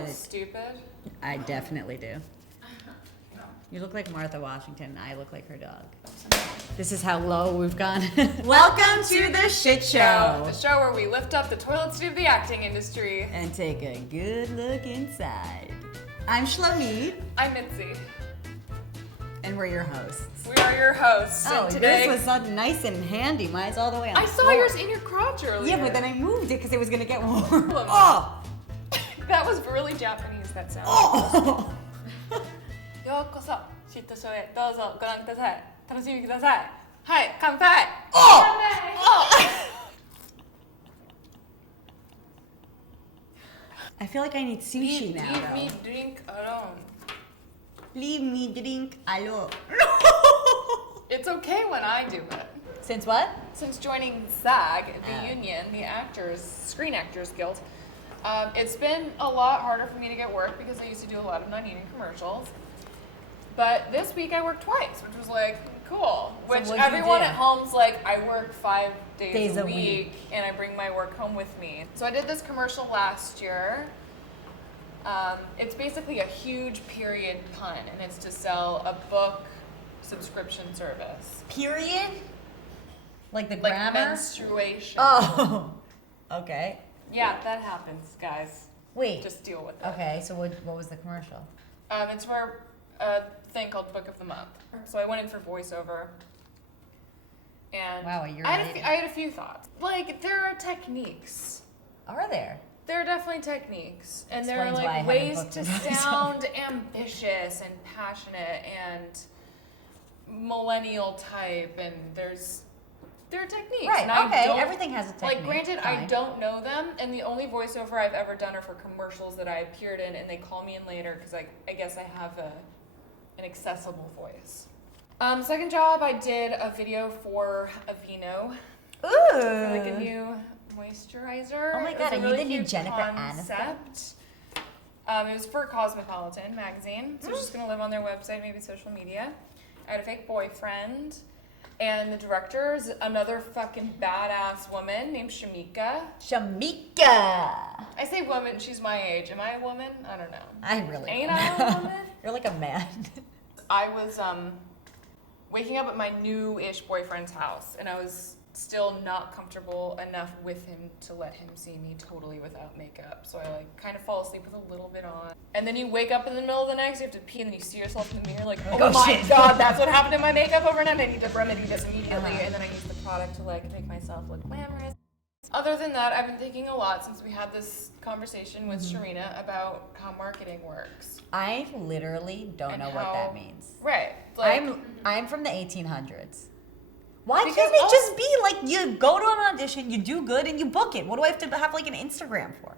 look stupid? I definitely do. You look like Martha Washington, and I look like her dog. This is how low we've gone. Welcome to the Shit Show. The show where we lift up the toilet seat of the acting industry. And take a good look inside. I'm Shlomit. I'm Mitzi. And we're your hosts. We are your hosts. Oh, and today... yours was nice and handy. Mine's all the way on I the saw floor. yours in your crotch earlier. Yeah, but then I moved it because it was going to get warm. Oh! That was really Japanese, that sound. Oh! ようこそ、シットショーへどうぞご覧ください。楽しみください。はい、乾杯。Oh! I feel like I need sushi now. Leave me drink alone. Leave me drink alone. It's okay when I do it. Since what? Since joining SAG, the union, the Screen Actors Guild, it's been a lot harder for me to get work because I used to do a lot of non-union commercials. But this week I worked twice, which was like, cool. So Which everyone at home's like, I work 5 days a week week and I bring my work home with me. So I did this commercial last year. It's basically a huge period pun, and it's to sell a book subscription service. Period? Like the Like grammar? menstruation. Oh, okay. Yeah, that happens, guys. Wait. Just deal with it. Okay, so what was the commercial? It's for a thing called Book of the Month. So I went in for voiceover. And Wow, you're I had a few thoughts. Like, there are techniques. Are there? There are definitely techniques. And there are Explains why I like haven't ways booked to a voiceover. sound ambitious and passionate and millennial type, and there are techniques. Right, And okay, everything has a technique. Like, granted, I Fine. don't know them, and the only voiceover I've ever done are for commercials that I appeared in, and they call me in later because I guess I have an accessible voice. Second job, I did a video for Aveeno. Ooh. For like a new moisturizer. Oh my It was God, a are you really the new cute Jennifer concept. It was for Cosmopolitan magazine, so I was just gonna live on their website, maybe social media. I had a fake boyfriend, and the director is another fucking badass woman named Shamika. Shamika. I say woman, she's my age. Am I a woman? I don't know. I really Ain't don't I know. a woman? You're like a man. I was waking up at my new-ish boyfriend's house, and I was still not comfortable enough with him to let him see me totally without makeup. So I like kind of fall asleep with a little bit on. And then you wake up in the middle of the night, so you have to pee, and then you see yourself in the mirror like, oh my shit. God, that's what happened to my makeup overnight. I need to remedy this immediately. And then I use the product to like make myself look glamorous. Other than that, I've been thinking a lot since we had this conversation with Sharina about how marketing works. I literally don't And know what how- that means. Right. Like, I'm from the 1800s. Why Because can't it also- just be like you go to an audition, you do good, and you book it? What do I have to have like an Instagram for?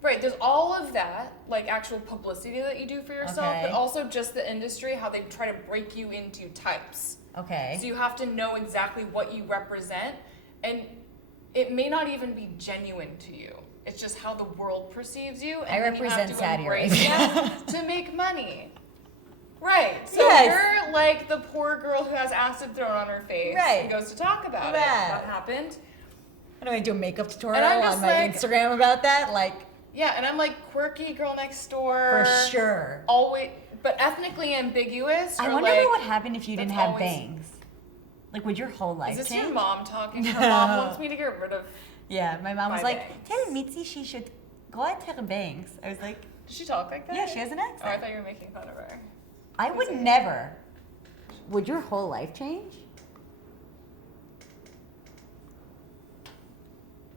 Right, there's all of that, like actual publicity that you do for yourself, Okay. but also just the industry, how they try to break you into types. Okay. So you have to know exactly what you represent, and it may not even be genuine to you. It's just how the world perceives you, and I then represent you have Saudi to embrace Arabia. it to make money. Right, so Yes. you're like the poor girl who has acid thrown on her face Right. and goes to talk about it. Right. What happened? What do I do? A makeup tutorial And I'm on just my like- Instagram about that? Like, Yeah, and I'm like quirky girl next door. for sure. Always, but ethnically ambiguous. I or wonder like, what would happen if you didn't that's have always- bangs. Like, would your whole life Is this change? your mom talking? Her No. mom wants me to get rid of. Yeah, my mom was My like, bangs. tell Mitzi she should go out her bangs. I was like, Does she talk like that? yeah, she has an accent. Oh, I thought you were making fun of her. I would never. Would your whole life change?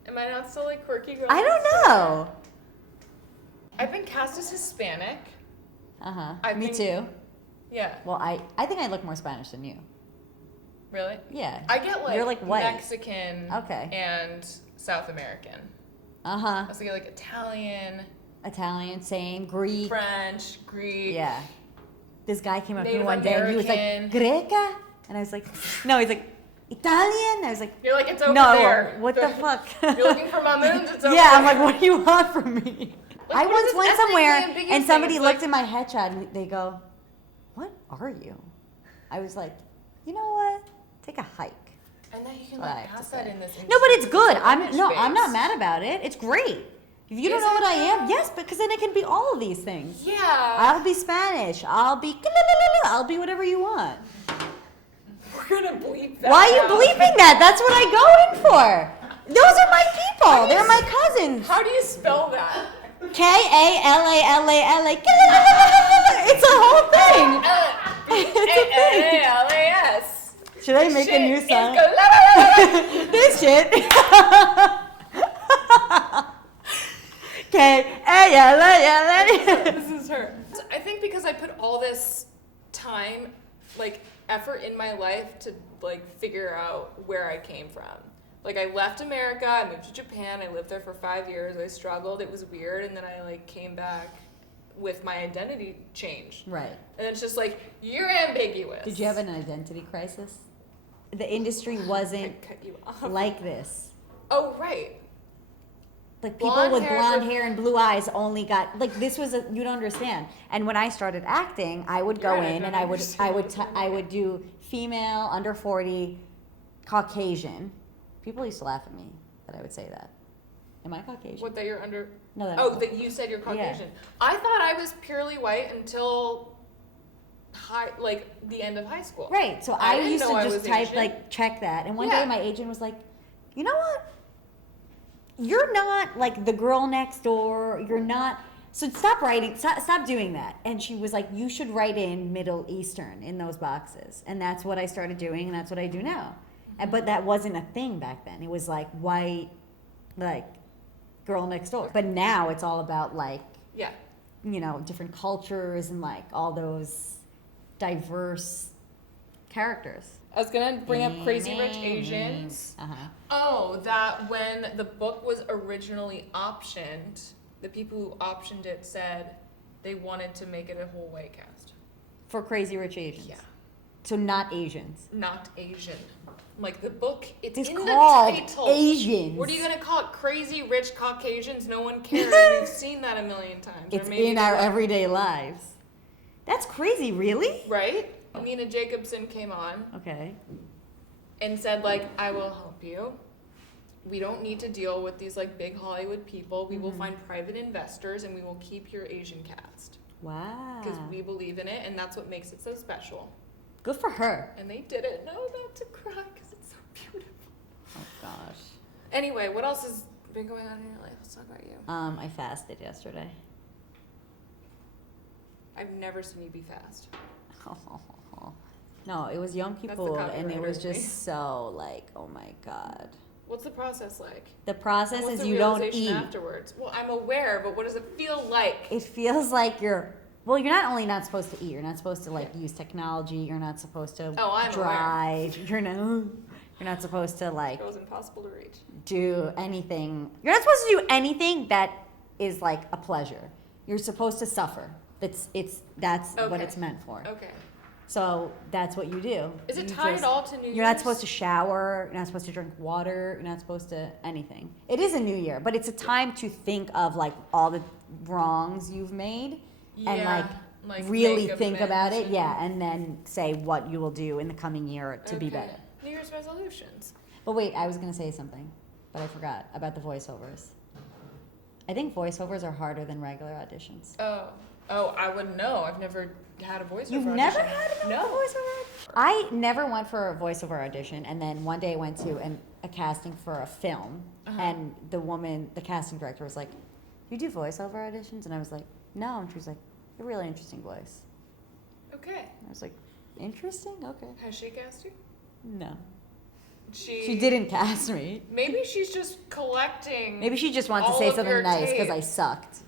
Am I not still like quirky girl? I don't know. I've been cast as Hispanic. Uh-huh. Me think- too. Yeah. Well, I think I look more Spanish than you. Really? Yeah. I get like, You're like white. Mexican. Okay. And South American. Uh-huh. I also get like Italian, Italian, same. Greek. French, Greek. Yeah. This guy came up to me Native one day and he was like, American. Greca? And I was like, no, he's like, Italian? I was like, You're like, it's over no, there. what the fuck? You're looking for Mamoons? It's over Yeah, I'm there. like, what do you want from me? Like, I what is once this went ethnically somewhere ambiguous and thing? somebody It's looked like- at my headshot and they go, what are you? I was like, you know what? Take a hike. And then you can What I like have pass to that say. in this. No, but it's good. image I'm not base. mad about it. It's great. If you don't know what I am, yes, because then I can be all of these things. Yeah. I'll be Spanish. I'll be whatever you want. We're gonna bleep that. Why are you bleeping that? That's what I go in for. Those are my people. They're my cousins. How do you spell that? Kallala. It's a whole thing. A-L-A-S. Should I make a new song? This shit. Kallala. This is her. I think because I put all this time, like effort in my life to like figure out where I came from. Like I left America, I moved to Japan, I lived there for 5 years, I struggled, it was weird, and then I like came back with my identity change. Right. And it's just like, you're ambiguous. Did you have an identity crisis? The industry wasn't cut you off. like this. Oh, right. Like people Blonde with hair blonde with- hair and blue eyes only got like this was you don't understand. And when I started acting, I would go You're right, in I and don't I would do female, under 40, Caucasian. People used to laugh at me that I would say that. Am I Caucasian? What, that you're under... No, that Oh, that you said you're Caucasian. I thought I was purely white until the end of high school. Right. So I I didn't used to know I just was type Asian. like check that. And one Yeah. day my agent was like, "You know what? You're not like the girl next door. You're not so stop writing. Stop doing that." And she was like, "You should write in Middle Eastern in those boxes." And that's what I started doing and that's what I do now. And, but that wasn't a thing back then. It was like white like girl next door. But now it's all about like Yeah. different cultures and like all those diverse characters. I was gonna bring up Crazy Rich Asians. Uh-huh. Oh, that when the book was originally optioned, the people who optioned it said they wanted to make it a whole white cast. For Crazy Rich Asians. Yeah. So not Asians. Not Asian. Like the book, it's It's in called the title. Asians. What are you gonna call it? Crazy Rich Caucasians? No one cares. We've seen that a million times. Or It's maybe in they our won't. everyday lives. That's crazy, really? Right? Nina Jacobson came on Okay. and said like, I will help you. We don't need to deal with these like big Hollywood people. We will find private investors and we will keep your Asian cast. Wow. Because we believe in it and that's what makes it so special. Good for her. And they did it. No, not to cry because it's so beautiful. Oh gosh. Anyway, what else has been going on in your life? Let's talk about you. I fasted yesterday. I've never seen you be fast. No, it was Yom the Kippur, and it copywriter was in me. just so like, oh my God. What's the process like? The process What's is the you don't realization eat. afterwards? Well, I'm aware, but what does it feel like? It feels like you're not only not supposed to eat, you're not supposed to like use technology, you're not supposed to Oh, I'm drive, you're not supposed to like It was impossible to reach. do anything. You're not supposed to do anything that is like a pleasure. You're supposed to suffer. That's what Okay. it's meant for. Okay. So that's what you do. Is it You tied just- all to New Year's? You're not supposed to shower. You're not supposed to drink water. You're not supposed to anything. It is a new year, but it's a time to think of like all the wrongs you've made and like really make think about it. amends Yeah, and then say what you will do in the coming year to be Okay. better. New Year's resolutions. But wait, I was gonna say something, but I forgot about the voiceovers. I think voiceovers are harder than regular auditions. Oh, I wouldn't know. I've never had a voiceover You've audition. never had a No. voiceover? I never went for a voiceover audition, and then one day I went to a casting for a film, and the casting director was like, "You do voiceover auditions?" And I was like, "No," and she was like, "You have a really interesting voice." Okay. I was like, "Interesting? Okay." Has she cast you? No, She she didn't cast me. Maybe she's just collecting. Maybe she just wanted to all say of something your nice because I tapes. sucked.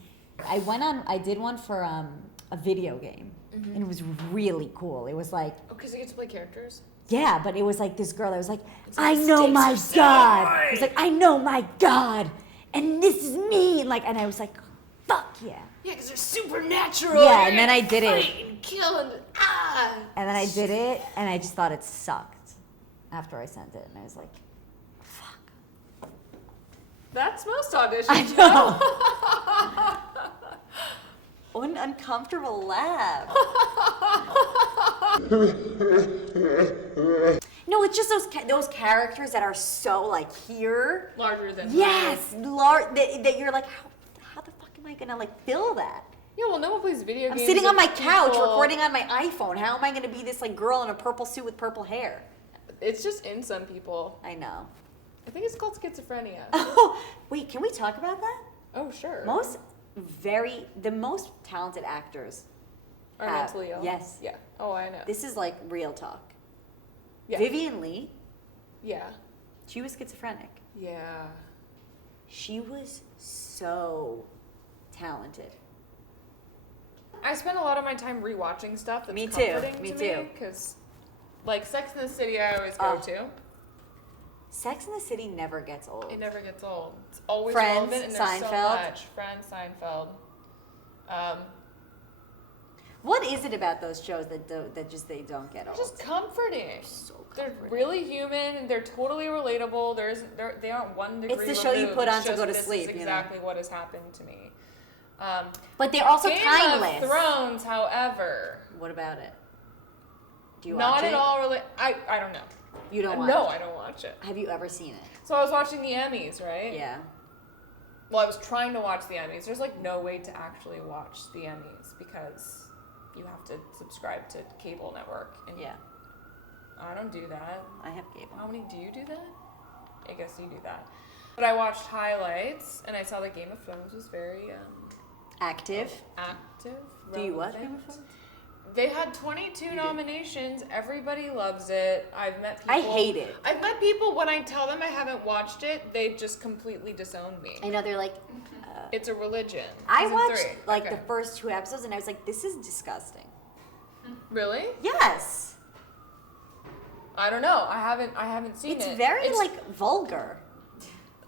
I did one for a video game, and it was really cool. It was like, Oh, because you get to play characters? yeah, but it was like this girl that was like, It's I like, know stakes my are so God. high. It was like, I know my God, and this is me. And I was like, fuck yeah. Yeah, because they're supernatural. Yeah, You're and then gonna I did it. fight and kill and And then I did it, and I just thought it sucked after I sent it. And I was like, fuck. That's most auditions. I know. An uncomfortable laugh. No, it's just those characters that are so like here. Larger than Yes, that you're like, how am I gonna like fill that? Yeah, well, no one plays video games. I'm sitting on my with couch people. recording on my iPhone. How am I gonna be this like girl in a purple suit with purple hair? It's just in some people. I know. I think it's called schizophrenia. Oh, wait, can we talk about that? Oh, sure. The most talented actors Are have. mentally ill. Yes. Yeah. Oh, I know. This is like real talk. Yeah. Vivian Lee, Yeah. she was schizophrenic. Yeah. She was so talented. I spend a lot of my time rewatching stuff that's Me too. comforting Me to too. me. Because, like, Sex and the City I always go Oh. to. Sex and the City never gets old. It never gets old. It's always Friends, relevant, and there's so Seinfeld. much. Friends, Seinfeld. What is it about those shows that they don't get old? Just comforting. So They're comforting. really human, and they're totally relatable. They aren't 1 degree the show you removed. put on It's to just, go to this sleep, is you know? exactly what has happened to me. But they're also Game timeless. of Thrones, however, What about it? Do you not watch it? at all I don't know. You don't watch No, it? I don't watch it. Have you ever seen it? So I was watching the Emmys, right? Yeah. Well, I was trying to watch the Emmys. There's like no way to actually watch the Emmys because you have to subscribe to cable network. And Yeah. I don't do that. I have cable. How many do you do that? I guess you do that. But I watched highlights and I saw that Game of Thrones was very Active. active. Do you watch relevant. Game of Thrones? They had 22 nominations. Everybody loves it. I've met people. I hate it. I've met people when I tell them I haven't watched it, they just completely disown me. I know they're like. It's a religion. I Season watched 3. like Okay. the first 2 episodes and I was like, this is disgusting. Really? Yes. I don't know. I haven't seen It's it. very like vulgar.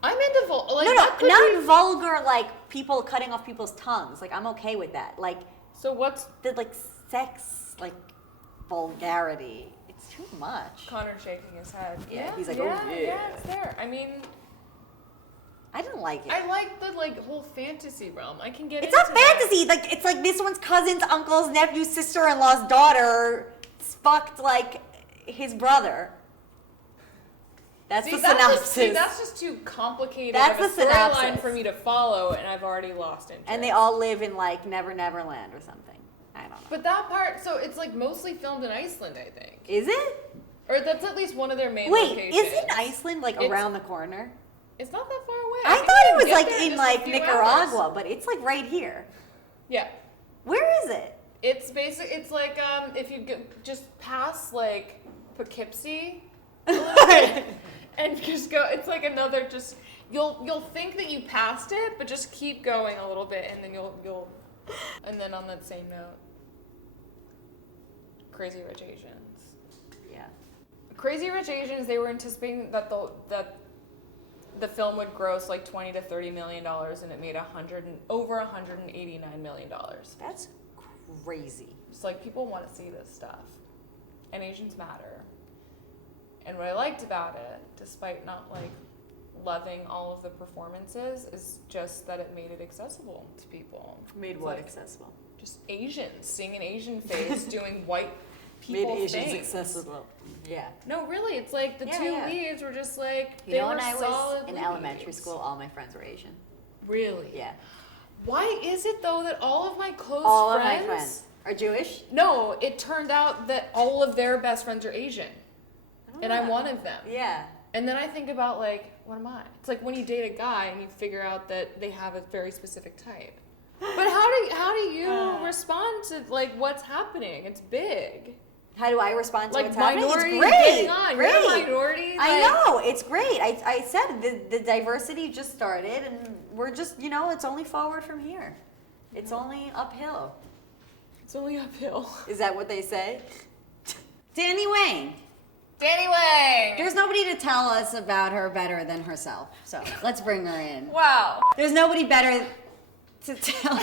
I'm into like No, that could not be- vulgar like people cutting off people's tongues. Like I'm okay with that. Like So what's the like sex like vulgarity. It's too much. Connor shaking his head? Yeah, he's like, yeah, oh, yeah. yeah, it's there. I mean, I didn't like it. I like the like whole fantasy realm. I can get. It's into not fantasy. Like it's like this one's cousin's uncle's nephew, sister-in-law's daughter fucked like his brother. That's See, the that's synopsis. Just, see, that's just too complicated. That's of a the synopsis. storyline for me to follow, and I've already lost interest. And they all live in like Never Neverland or something. I don't know. But that part, so it's like mostly filmed in Iceland, I think, Is it? or that's at least one of their main Wait, locations. isn't Iceland like It's- around the corner? It's not that far away. I think thought you it was can like get there in just a like few Nicaragua, hours. but it's like right here. Yeah. Where is it? It's basic. It's like if you just pass like Poughkeepsie, and just go. It's like another just. You'll think that you passed it, but just keep going a little bit, and then you'll. And then on that same note, Crazy Rich Asians. Yeah. Crazy Rich Asians. They were anticipating that the film would gross like $20 to $30 million, and it made over $189 million. That's crazy. It's like people want to see this stuff, and Asians matter. And what I liked about it, despite not like loving all of the performances, is just that it made it accessible to people. Made It's what like accessible? just Asians seeing an Asian face doing white people Made Asians things. accessible. Yeah. No, really, it's like the Yeah, two yeah. leads were just like You they know, were when I was solid in leads. elementary school, all my friends were Asian. Really? Yeah. Why is it though that all of my close All friends, of my friends are Jewish. No, it turned out that all of their best friends are Asian, and I'm one of them. Yeah. And then I think about like, what am I? It's like when you date a guy and you figure out that they have a very specific type. But how do you respond to like what's happening? It's big. How do I respond to Like what's happening? minority It's great. getting on. Great. You're a minority. I like- know, it's great. I said the diversity just started and we're just, it's only forward from here. It's only uphill. It's only uphill. Is that what they say? Danni Wang. Danni Wang. There's nobody to tell us about her better than herself. So let's bring her in. Wow. There's nobody better to tell.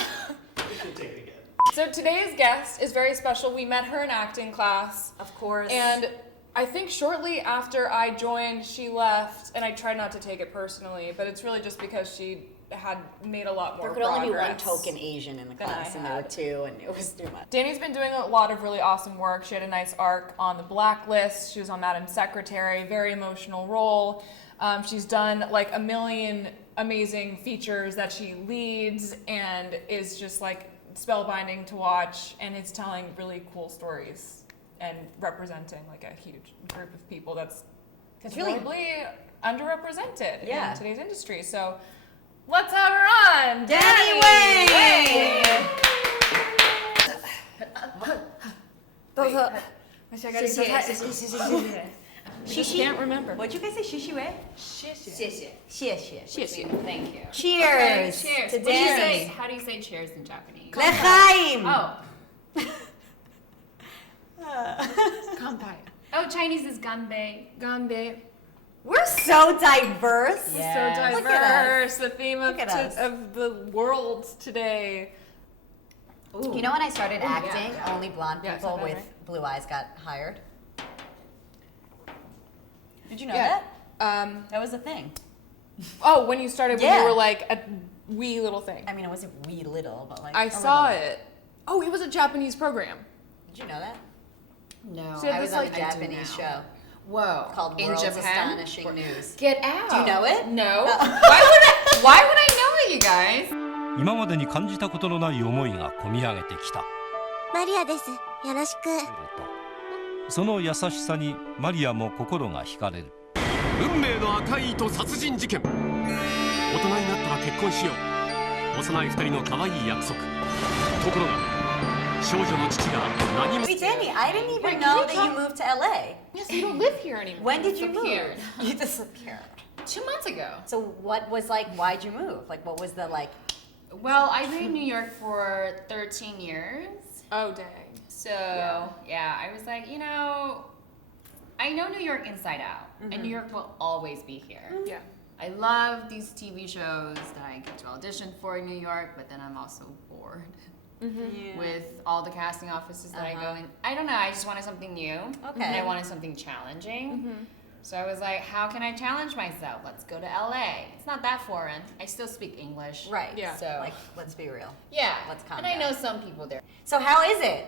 We can take it again. So today's guest is very special. We met her in acting class. Of course. And I think shortly after I joined, she left, and I tried not to take it personally, but it's really just because she had made a lot more there could only be one progress. token Asian in the than I class, and there were had. 2, and it was too much. Danny's been doing a lot of really awesome work. She had a nice arc on The Blacklist. She was on Madam Secretary, very emotional role. She's done like a million amazing features that she leads and is just like spellbinding to watch, and is telling really cool stories and representing like a huge group of people that's really probably underrepresented Yeah. in today's industry. So let's have her on, Danni Wang! どうぞ。谢谢。She can't remember. What'd you guys say? Shishiwe? 谢谢谢. Thank you. Cheers. Cheers. To What do you say? Danny. How do you say cheers in Japanese? L'chaim. Oh. Kanpai. Oh, Chinese is ganbei. Ganbei. We're so diverse. Yeah. So Look at diverse. The theme of, Look at us. of the world today. Ooh. You know when I started yeah. acting, only blonde Yeah, it's people not bad, with right? blue eyes got hired? Did you know Yeah. that? That was a thing. Oh, when you started, when Yeah. you were like a wee little thing. I mean, it wasn't wee little, but like. I a saw little. it. Oh, it was a Japanese program. Did you know that? No. So I was on a I do Japanese now. show Whoa. called in World's Japan? Astonishing News. Get out. Do you know it? No. Oh. Why would I know it, you guys? 今までに感じたことのない思いがこみ上げてきた。マリアです。よろしく。その優しさにマリアも心が惹かれる。運命の赤い糸殺人事件。大人になったら結婚しよう。幼い二人の可愛い約束。ところが少女の父が何も。 Wait, Danny, I didn't even know that you moved to LA. Yes, you don't live here anymore. When did you move? Disappeared. You disappeared. 2 months ago. So what was like, why'd you move? Like what was the like, Well, I've been in New York for 13 years. Oh, dang. So, yeah, I was like, you know, I know New York inside out, and New York will always be here. Yeah. I love these TV shows that I get to audition for in New York, but then I'm also bored with all the casting offices that I go in. I don't know, I just wanted something new. Okay. And I wanted something challenging. So I was like, how can I challenge myself? Let's go to LA. It's not that foreign. I still speak English. right? Yeah. So, Like, let's be real. yeah. let's calm And I down. know some people there. So how is it?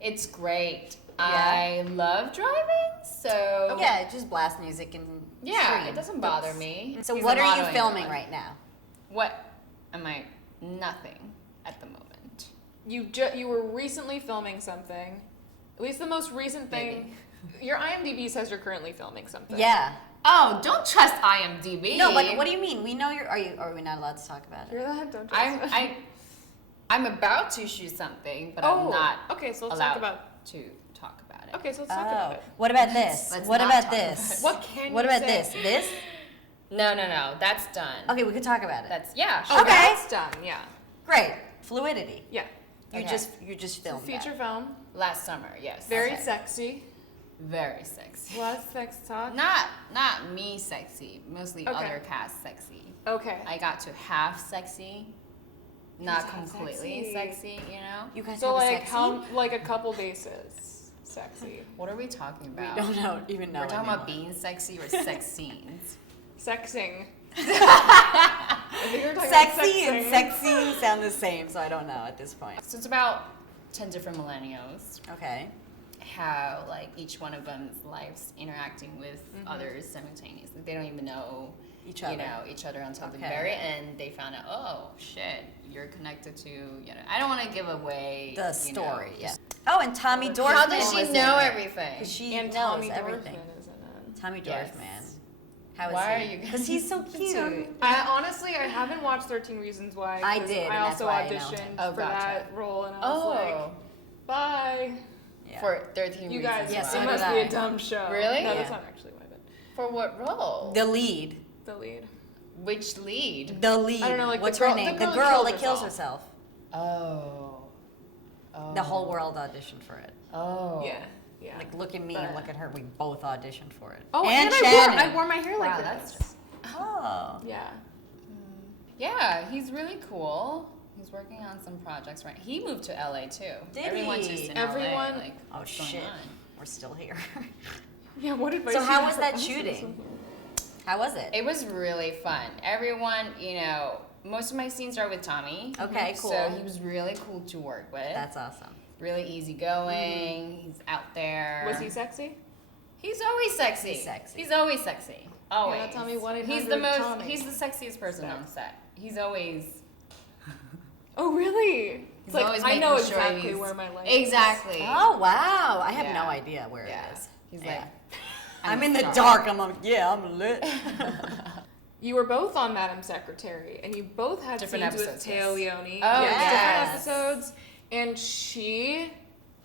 It's great. Yeah. I love driving, so Yeah, just blast music and yeah, stream. it doesn't bother me. So He's what a are you model filming anyway. right now? What am I? Nothing at the moment. You were recently filming something. At least the most recent thing. Your IMDb says you're currently filming something. Yeah. Oh, don't trust IMDb. No, but what do you mean? We know you're. Are we not allowed to talk about You're it? that? Don't trust I'm about to shoot something, but Oh, I'm not okay, so let's allowed talk about. to talk about it. Okay, so let's talk about it. What about this? Let's What not about talk this? What can What you about say? this? This? No, Okay, that's done. we could talk about it. That's yeah. Oh, Sure. Okay. that's done. Yeah. Great. Fluidity. Yeah. You Okay. just filmed Feature that. film. Last summer, yes. Very Okay. sexy. Very sexy. A lot of sex talk. Not me sexy, mostly Okay. other cast sexy. Okay. I got to half sexy, not Half completely sexy, you know? You guys So have a like sex how scene? like a couple bases sexy. What are we talking We about? don't know even know. We're talking about anymore. being sexy or sex scenes. Sexing. I think we're talking about Sexy and sexing. sexy sound the same, so I don't know at this point. So it's about 10 different millennials, Okay. how like each one of them's lives interacting with others simultaneously. They don't even know Each you other. know each other until the Okay. very end. They found out, oh shit, you're connected to, you know. I don't want to give away The you know, story, yeah. just- Oh, and Tommy Dorfman. How does she was know in it. everything? 'Cause she And knows Tommy everything. Dorfman is in it. Tommy Yes. Dorfman. How is Why he? are you- Because he's so cute. Honestly, I haven't watched 13 Reasons Why. I 'cause did, and I that's also why I know auditioned him. Oh, for gotcha. that role, and I was Oh, like, bye. Yeah. for 13 You reasons guys, Yes, it so why. must did be I. a dumb show. Really? No, Yeah. that's not actually why, but For what role? The lead. the lead. Which lead? The lead. I don't know, like What's the girl- her name? the The girl girl that that kills kills herself. Oh. The whole world auditioned for it. Oh. Yeah, yeah. Like, look at me and But- look at her. We both auditioned for it. Oh, and I Shannon. wore my hair like Wow, this. that's. Oh. Yeah. Yeah, he's really cool. He's working on some projects right. He moved to LA too. Did Everyone's he? just in Everyone- LA. Like, Oh what's going shit. on? We're still here. Yeah, what advice So do how you was have that for us? shooting? How was it? It was really fun. Everyone, you know, most of my scenes are with Tommy. Okay, cool. So he was really cool to work with. That's awesome. really easygoing. He's out there. Was he sexy? He's always sexy. He's sexy. He's always sexy. Always. You know, tell me 1-800 He's the most. Tommy. He's the sexiest person on set. He's always. Oh, really? It's He's like, always I know making sure exactly he's- where my light Exactly. Oh wow! I have Yeah. no idea where Yeah. it is. He's Yeah. like. I'm in the dark. I'm like, yeah, I'm lit. You were both on Madam Secretary, and you both had Different scenes episodes, with yes. Teo Leone. Oh, different yes. episodes. And she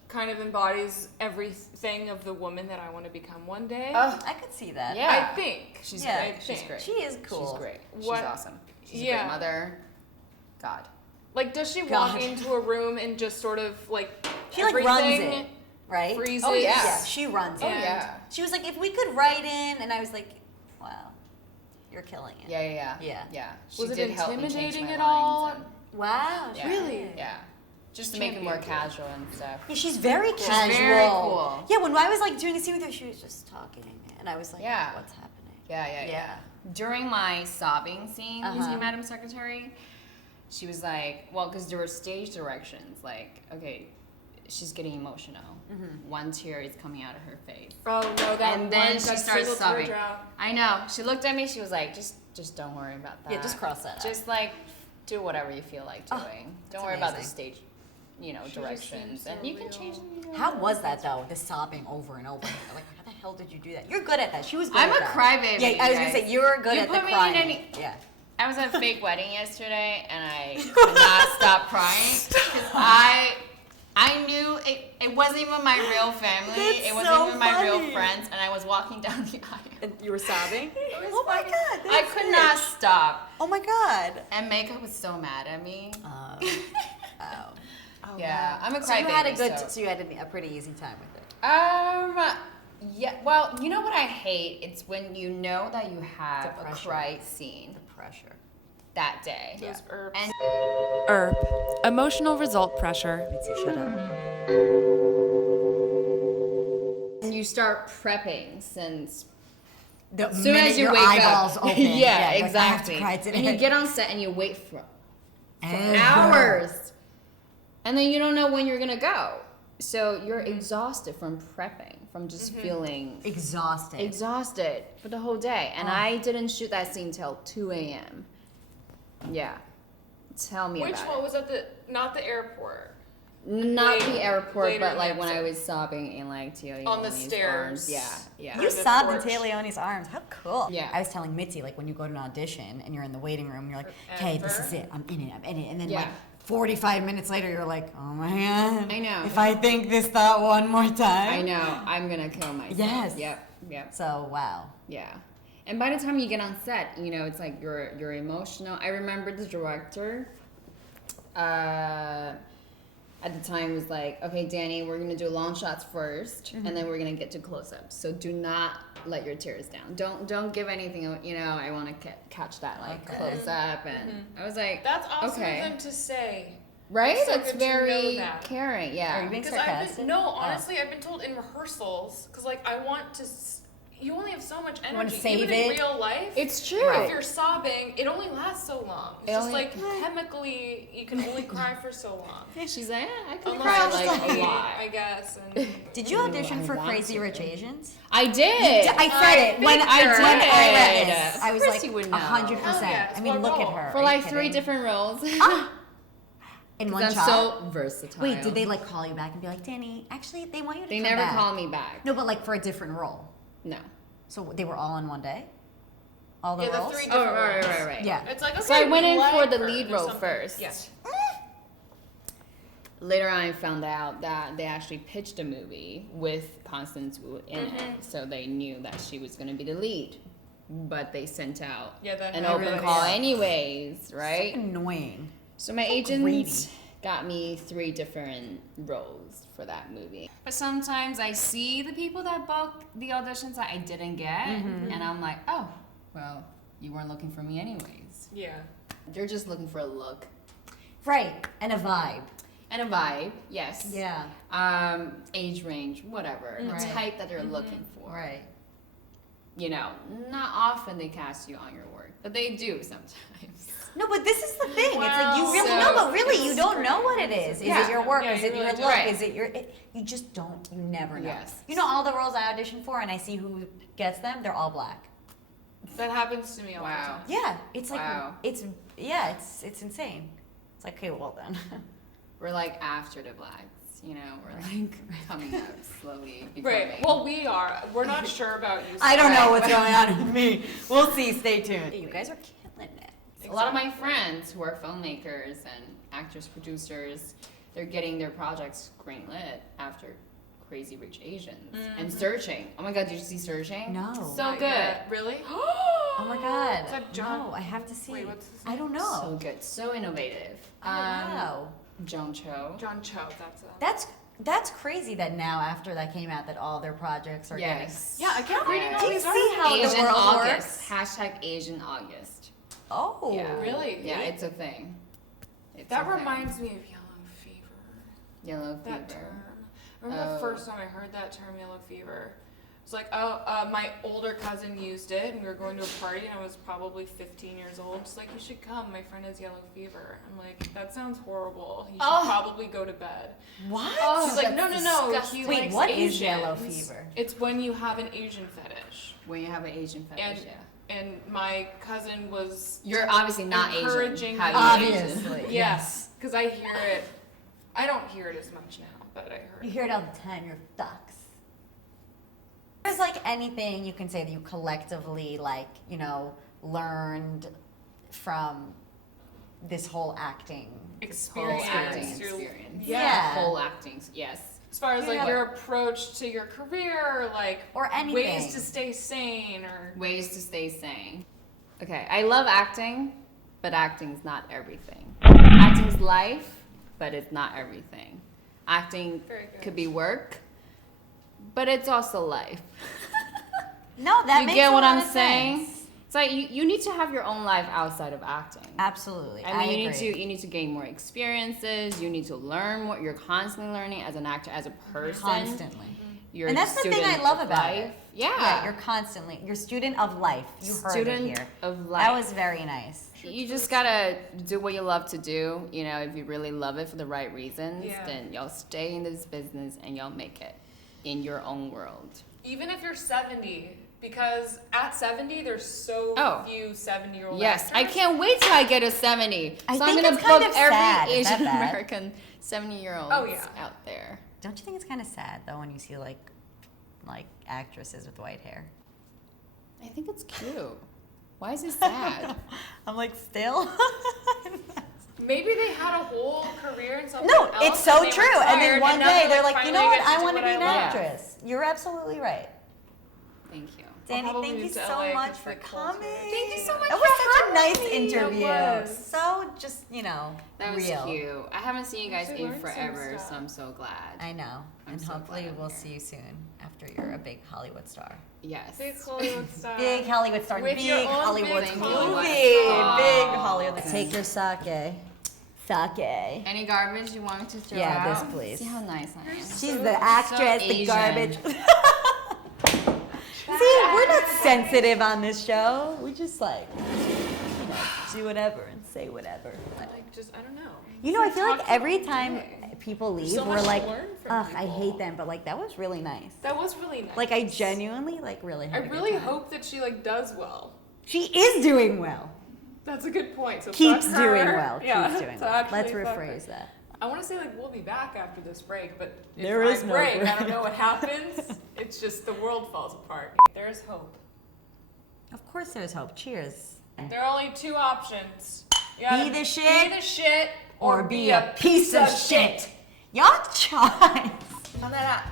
kind of embodies everything of the woman that I want to become one day. I could see that. Yeah. I think. She's Yeah. great. She's think. great. She is cool. She's great. She's What- awesome. She's a yeah. great mother. God. Like, does she God. walk into a room and just sort of, like, She like runs everything it, right? freezes? Oh, yeah. Yeah, she runs it. Oh yeah. She was like, if we could write in, and I was like, wow, you're killing it. Yeah. Yeah. Yeah. She Was it did help me change intimidating my at lines all? and- Wow. yeah. Really? Yeah. Just to make it more casual and stuff. Yeah, she's very casual. very cool. Yeah, when I was like doing a scene with her, she was just talking, and I was like, Yeah. what's happening? Yeah. During my sobbing scene Uh-huh. in Madam Secretary, she was like, well, because there were stage directions, like, okay, she's getting emotional. One tear is coming out of her face. Oh, no, that And then one, she that starts single sobbing. teardrop. I know. She looked at me, she was like, just don't worry about that. Yeah, just cross that out. Just like, do whatever you feel like doing. Don't worry about the stage, directions. seems And so you can real. change How was that though? The sobbing over and over. Like, how the hell did you do that? You're good at that. She was good I'm at a that. crybaby, Yeah, I was gonna guys. say you were good You at the put me in crying. any- Yeah. I was at a fake wedding yesterday, and I could not stop crying because I knew it wasn't even my real family. That's it wasn't so even my real funny. friends, and I was walking down the aisle. And you were sobbing? It was Oh my fucking- God, I that's could it. not stop. Oh my God. And makeup was so mad at me. Oh. Yeah, I'm a So you had a crybaby, good. so- So you had a pretty easy time with it. Yeah. Well, you know what I hate? It's when you know that you have The a pressure. cry scene The pressure. that day. Those herbs. And ERP, emotional result pressure. Shut up. and you start prepping since The as soon as you your wake eyeballs up. open. yeah, you're like, I have to exactly. cry today. And you get on set and you wait for Ever. hours. And then you don't know when you're going to go. So you're exhausted from prepping, from just feeling Exhausted. for the whole day. And I didn't shoot that scene till 2 a.m. Yeah. Tell me Which about one it. was at not the airport? Not Later- the airport, later but in like the when I episode. was sobbing in like Teo On the Leone's stairs. arms. Yeah. You the sobbed in porch. Teo Leone's arms. How cool. Yeah. I was telling Mitzi, like, when you go to an audition and you're in the waiting room, you're like, okay, this is it. I'm in it. And then, Yeah. like, 45 minutes later, you're like, oh my God. I know. If I think this thought one more time. I know. I'm gonna kill myself. Yes. Yep. So, wow. Yeah. And by the time you get on set, it's like you're emotional. I remember the director at the time was like, okay, Danny, we're gonna do long shots 1st, and then we're gonna get to close-ups. So do not let your tears down. Don't give anything. I want to catch that like close up, and I was like, That's awesome okay. of them to say. Right? So That's good to know very that. caring. Are Yeah. you being Because I've sarcastic? been, no, honestly, I've been told in rehearsals, because like I want to, you only have so much energy. wanna save Even it? in real life, It's true. Right. if you're sobbing, it only lasts so long. It's It just only- like chemically, you can only cry for so long. She's like, I can Unless cry it's like like a lot. I guess. And Did you audition I for want Crazy to. Rich Asians? I did. I said it when figured. I read Of this. I was course like, you would know. 100%. Hell yes, I mean, what look at role? her. For Are you like 3 kidding? different roles. In one I'm shot. so versatile. Wait, did they like call you back and be like, Danny, actually, they want you to They come never back. call me back. No, but like for a different role. No. So they were all in one day? All the yeah, the roles? 3 Oh, different roles. right. Yeah. It's like, okay, So I went we in like for the her. lead There's role something- first. Yeah. Later on, I found out that they actually pitched a movie with Constance Wu in it, so they knew that she was going to be the lead. But they sent out Yeah, that an happened. open call anyways, right? Annoying. So my So agent greedy. got me 3 different roles for that movie. But sometimes I see the people that book the auditions that I didn't get, and I'm like, oh, well, you weren't looking for me anyways. Yeah. They're just looking for a look Right. And a vibe. and a vibe, yes. Yeah. Age range, whatever, the Right. type that they're looking for. Right. Not often they cast you on your work, but they do sometimes. No, but this is the thing. It's like you Well, really so know, but really you it's don't know what it is. Is Yeah. it your work? Yeah, is you it your really look? don't. Right. Is it your? You just don't. You never know. Yes. You know all the roles I audition for, and I see who gets them. They're all black. That happens to me all the Wow. time. Yeah, it's like Wow. it's insane. It's like, okay, well then. We're like after the blacks, you know. We're like coming up slowly. Right. becoming- Well, we are. We're not sure about you. I don't know Right. what's going on with me. We'll see. Stay tuned. You guys are killing it. A lot of my friends who are filmmakers and actors, producers, they're getting their projects greenlit after Crazy Rich Asians and Searching. Oh my God, did you see Searching? No. So Not good. yet. Really? Oh my God. Is that John? No, I have to see. Wait, what's his I don't So know. good, so innovative. Wow. John Cho. John Cho. That's That's crazy that now after that came out that all their projects are Yes. Yeah, I kept reading Do all you these see how the Asian world August. works? Hashtag Asian August. Oh. Yeah. Really? Yeah, it's a thing. It's That a thing. reminds me of yellow fever. Yellow That fever. term. I remember the first time I heard that term, yellow fever. It's like, my older cousin used it, and we were going to a party, and I was probably 15 years old. She's like, you should come. My friend has yellow fever. I'm like, that sounds horrible. You should probably go to bed. What? She's like, no. disgusting. He Wait, likes what is Asians. yellow fever? It's when you have an Asian fetish. When you have an Asian fetish, And yeah. and my cousin was You're obviously not encouraging Asian. How me. you Asian? Obviously. Yes, because I hear it. I don't hear it as much now, but I heard You it. hear it all the time, you're fucks. There's like anything you can say that you collectively learned from this whole acting Experience. Acting You're- experience. Yeah. Whole acting, yes. As far as like Yeah. your approach to your career, or anything. ways to stay sane, or Ways to stay sane. Okay, I love acting, but acting's not everything. Acting's life, but it's not everything. Acting Very good. could be work, but it's also life. No, that You makes get a what lot I'm of saying? sense. It's like you need to have your own life outside of acting. Absolutely. I mean, agree. you need to gain more experiences. You need to learn what you're constantly learning as an actor, as a person. Constantly. You're And a that's the thing I student love of about life. it. Yeah. You're student of life. You heard Student it here. of life. That was very nice. You just gotta do what you love to do. You know, if you really love it for the right reasons, Yeah. then you'll stay in this business and you'll make it in your own world. even if you're 70, because at 70 there's so Oh. few 70-year-old Yes, I actors. can't wait till I get to 70. I so think I'm gonna it's kind book of every sad. Is that Asian bad? American 70-year-olds Oh, yeah. out there. Don't you think it's kind of sad though when you see like actresses with white hair? I think it's cute. Why is it sad? I'm like, still? Maybe they had a whole career in something No, else. it's so and they true. And then retired, one now day they're like, like, you finally know get what? I do want to be an I love. actress. You're absolutely right. Thank you. Danny, probably thank you move to so LA much 'cause for the culture. coming. Thank you so much That was for such a nice having me. interview. It was. So just, That was real. cute. I haven't seen you guys Actually in learned some forever, stuff. so I'm so glad. I know. I'm And so hopefully glad I'm we'll here. see you soon after you're a big Hollywood star. Yes. Big Hollywood star. Big Hollywood star. With Big your own Hollywood big movie. Hollywood star. Big Hollywood. Take your sake. Sake. Any garbage you want me to throw Yeah, out? this, please. See how nice I am. She's the actress, the Asian. garbage. See, we're not sensitive on this show. We just do whatever and say whatever. Like, just, I don't know. You know, I feel like Talk every to time them. people leave, so we're much to like, learn from ugh, I people." hate them. But like, that was really nice. That was really nice. Like, I genuinely really I had a good really time. hope that she does well. She is doing well. That's a good point. So Keeps fuck her. doing well. Yeah, Keeps doing so well. actually Let's fuck her. rephrase that. I want to say we'll be back after this break, but if There I is no break, I break. don't know what happens. It's just the world falls apart. There's hope. Of course, there's hope. Cheers. There are only two options. You Be gotta the shit Be the shit or be a piece of shit. Y'all choice. On that